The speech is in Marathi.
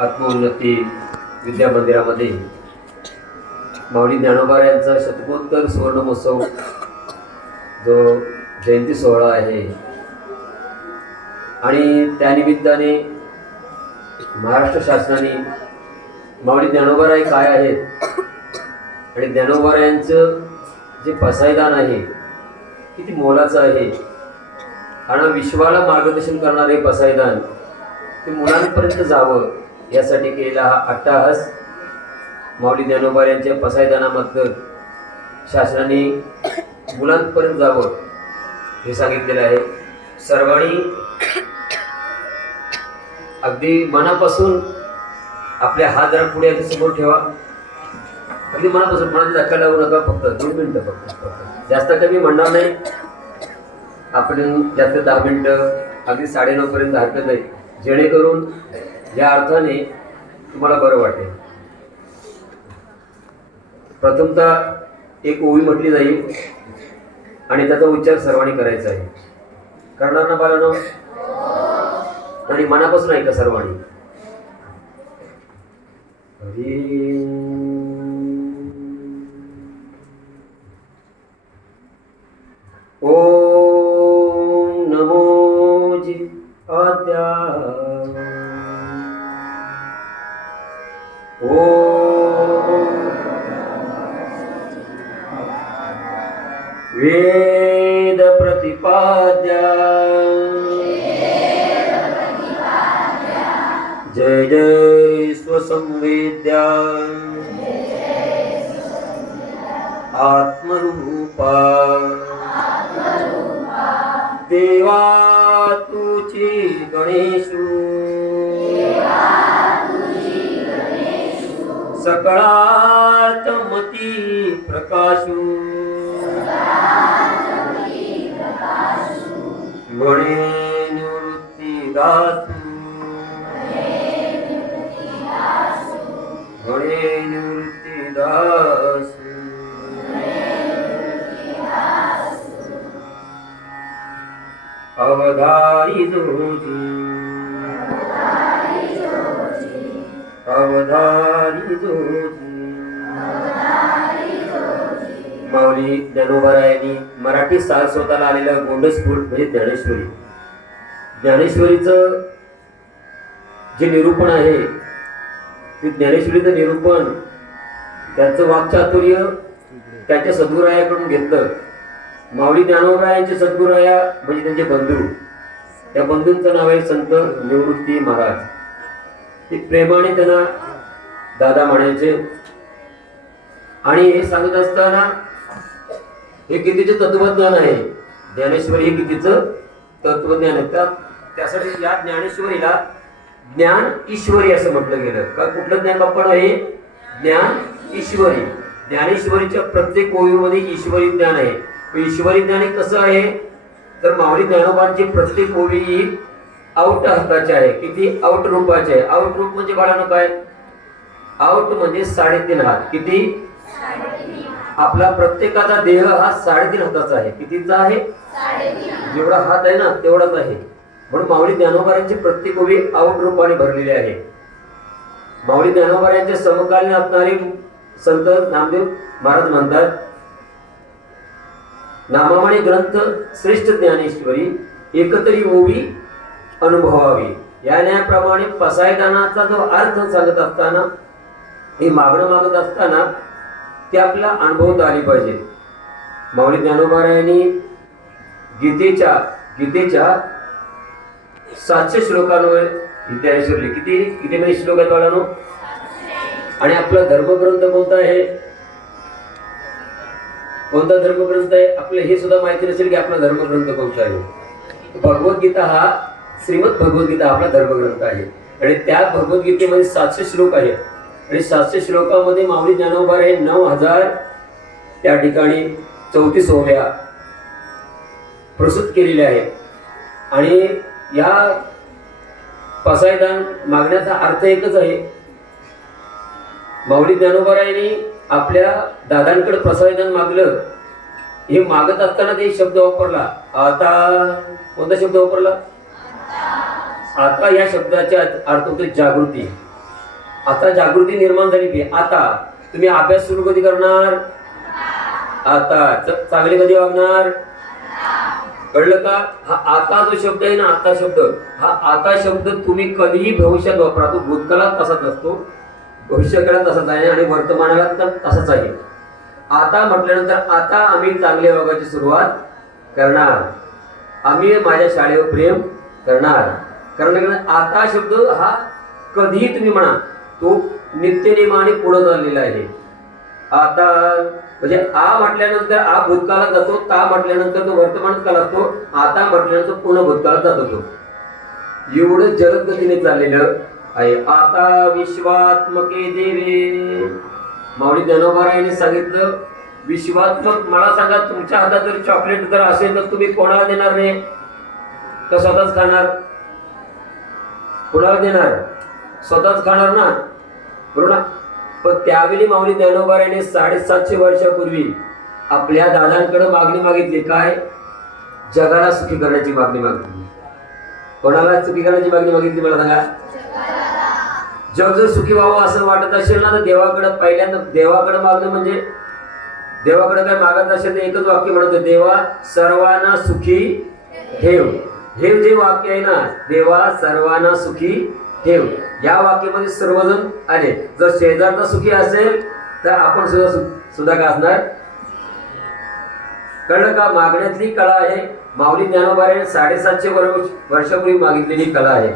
आत्मोन्नती विद्या मंदिरामध्ये माऊली ज्ञानोबा यांचा शतकोत्तर सुवर्ण महोत्सव जो जयंती सोहळा आहे. आणि त्यानिमित्ताने महाराष्ट्र शासनाने माऊली ज्ञानोबाराय काय आहेत? आणि ज्ञानोबारायांचं जे पसायदान आहे किती मोलाचं आहे? आणि विश्वाला मार्गदर्शन करणारे पसायदान ते मुलांपर्यंत जावं. यासाठी केलेला हा अट्टाहास माऊली ज्ञानोबा यांच्या पसायदानाबद्दल शासनाने मुलांपर्यंत जावं हे सांगितलेलं आहे. सर्वांनी अगदी मनापासून आपले हात जरा पुढे याच्या समोर ठेवा. अगदी मनापासून मनात धक्का लावू नका फक्त दोन मिनटं फक्त जास्त कमी म्हणणार नाही. आपण जास्त दहा मिनटं अगदी साडेनऊपर्यंत हरकत नाही. जेणेकरून या अर्थाने तुम्हाला बरं वाटेल. प्रथमतः एक ओवी म्हटली जाईल आणि त्याचा उच्चार सर्वांनी करायचा आहे. करणार ना बाळानो? आणि मनापासून ऐका सर्वांनी. वेद प्रतिपाद्या। जय जय स्वसंवेद्या। आत्मरूपा। देवा तुची गणेशू। सकळात मती प्रकाशू. म्हणे निवृत्ती दासू. गणे निवृत्ती दासू. अवधारी जोजी. अवधारी माऊली ज्ञानोबारायांनी मराठी सारस्वताला आलेलं गोंडसपूर म्हणजे ज्ञानेश्वरी. ज्ञानेश्वरीचं जे निरूपण आहे ते ज्ञानेश्वरीचं निरूपण त्याचं वाक्चातुर्य त्याच्या सद्गुरायाकडून घेतलं. माऊली ज्ञानोबरायांचे सद्गुराया म्हणजे त्यांचे बंधू. त्या बंधूंचं नाव आहे संत निवृत्ती महाराज. ते प्रेमाने त्यांना दादा म्हणायचे. आणि हे सांगत असताना हे कितीचे तत्वज्ञान आहे? ज्ञानेश्वरी हे कितीचं तत्वज्ञान आहे? त्या त्यासाठी या ज्ञानेश्वरीला ज्ञान ईश्वरी असं म्हटलं गेलं. का कुठलं ज्ञान बाप्पा आहे ज्ञान ईश्वरी. ज्ञानेश्वरीच्या प्रत्येक ओळीमध्ये ईश्वरी ज्ञान आहे. ईश्वरी ज्ञान हे कसं आहे? तर माऊली ज्ञानोबांची प्रत्येक ओळी ही आउट हाताची आहे. किती? आउट रूपाचे आहे. आउट रूप म्हणजे बाळानो काय? आउट म्हणजे साडेतीन हात. किती? आपला प्रत्येकाचा देह हा साडेतीन हाताचा आहे. कितीचा आहे? जेवढा हात आहे ना तेवढाच आहे. म्हणून माऊली ज्ञानोबारांची प्रत्येक ओवी आउट रूपाने भरलेली आहे. माऊली ज्ञानोबारांचे समकालीन असणारे संत नामदेव महाराज म्हणतात नामामणी ग्रंथ श्रेष्ठ ज्ञानेश्वरी एकतरी ओवी अनुभवावी. या न्यायाप्रमाणे पसायदानाचा जो अर्थ सांगत असताना ही मागणं मागत असताना ते आपला अनुभवता आली पाहिजे. माऊली ज्ञानोबारायांनी गीतेच्या गीतेच्या सातशे श्लोकांवर ज्ञानेश्वरले किती किती श्लोक आहेत बाळानो? आणि आपला धर्मग्रंथ कोणता आहे? कोणता धर्मग्रंथ आहे? आपलं हे सुद्धा माहिती नसेल की आपला धर्मग्रंथ कोणता आहे. भगवद्गीता हा श्रीमद भगवद्गीता आपला धर्मग्रंथ आहे. आणि त्या भगवद्गीतेमध्ये सातशे श्लोक आहेत. आणि सातशे श्लोकामध्ये माऊली ज्ञानोबार हे नऊ हजार त्या ठिकाणी चौतीस ओव्या प्रस्तुत केलेल्या आहेत. आणि या पसायदान मागण्याचा अर्थ एकच आहे. माऊली ज्ञानोबारायांनी आपल्या दादांकडे प्रसायदान मागलं. हे मागत असताना ते शब्द वापरला. आता कोणता शब्द वापरला? आता या शब्दाच्या अर्थ होतो जागृती. आता जागृती निर्माण झाली की आता तुम्ही अभ्यास सुरू कधी करणार? आता. चांगले कधी वागणार? कळलं का? हा आता जो शब्द आहे ना आता शब्द हा आता शब्द तुम्ही कधीही भविष्यात वापरा. तो भूतकाळात तसाच असतो भविष्यकाळात तसाच आहे आणि वर्तमानाला तर तसाच आहे. आता म्हटल्यानंतर आता आम्ही चांगल्या वागायची सुरुवात करणार. आम्ही माझ्या शाळेवर प्रेम करणार. कारण आता शब्द हा कधीही तुम्ही म्हणा तो नित्यनेमाने पुढे चाललेला आहे. आता म्हणजे आ म्हटल्यानंतर आ भूतकाळात जातो ता म्हटल्यानंतर तो वर्तमान काळ असतो आता म्हटल्यानंतर पुन्हा भूतकाळात जातो तो एवढं जलद गतीने चाललेलं आहे. आता विश्वात्मके देवे. माऊली ज्ञानोबारायांनी सांगितलं विश्वात्मक मला सांगा तुमच्या हातात जर चॉकलेट जर असेल तर तुम्ही कोणाला देणार नाही? तर स्वतःच खाणार. कोणाला देणार? स्वतःच खाणार ना? बरोबर ना. पण त्यावेळी माऊली ज्ञानोबाराने साडेसातशे वर्षापूर्वी आपल्या दादांकडे मागणी मागितली. काय? जगाला सुखी करण्याची मागणी मागितली. कोणाला सुखी करण्याची मागणी मागितली मला सांगा? जग जर सुखी व्हावं असं वाटत असेल ना तर देवाकडे पहिल्यांदा देवाकडे मागणं म्हणजे? देवाकडे काय मागत असेल तर एकच वाक्य म्हणत देवा सर्वांना सुखी ठेव. हे जे वाक्य आहे ना देवा सर्वांना सुखी ठेव. या वाक्यामध्ये सर्वजण आले जर शेजारचा सुखी असेल तर आपण सुद्धा सुद्धा का असणार कळलं का? मागण्यातली कला आहे. माऊली ज्ञानोबाने साडेसातशे वर्ष वर्षापूर्वी मागितलेली कला आहे.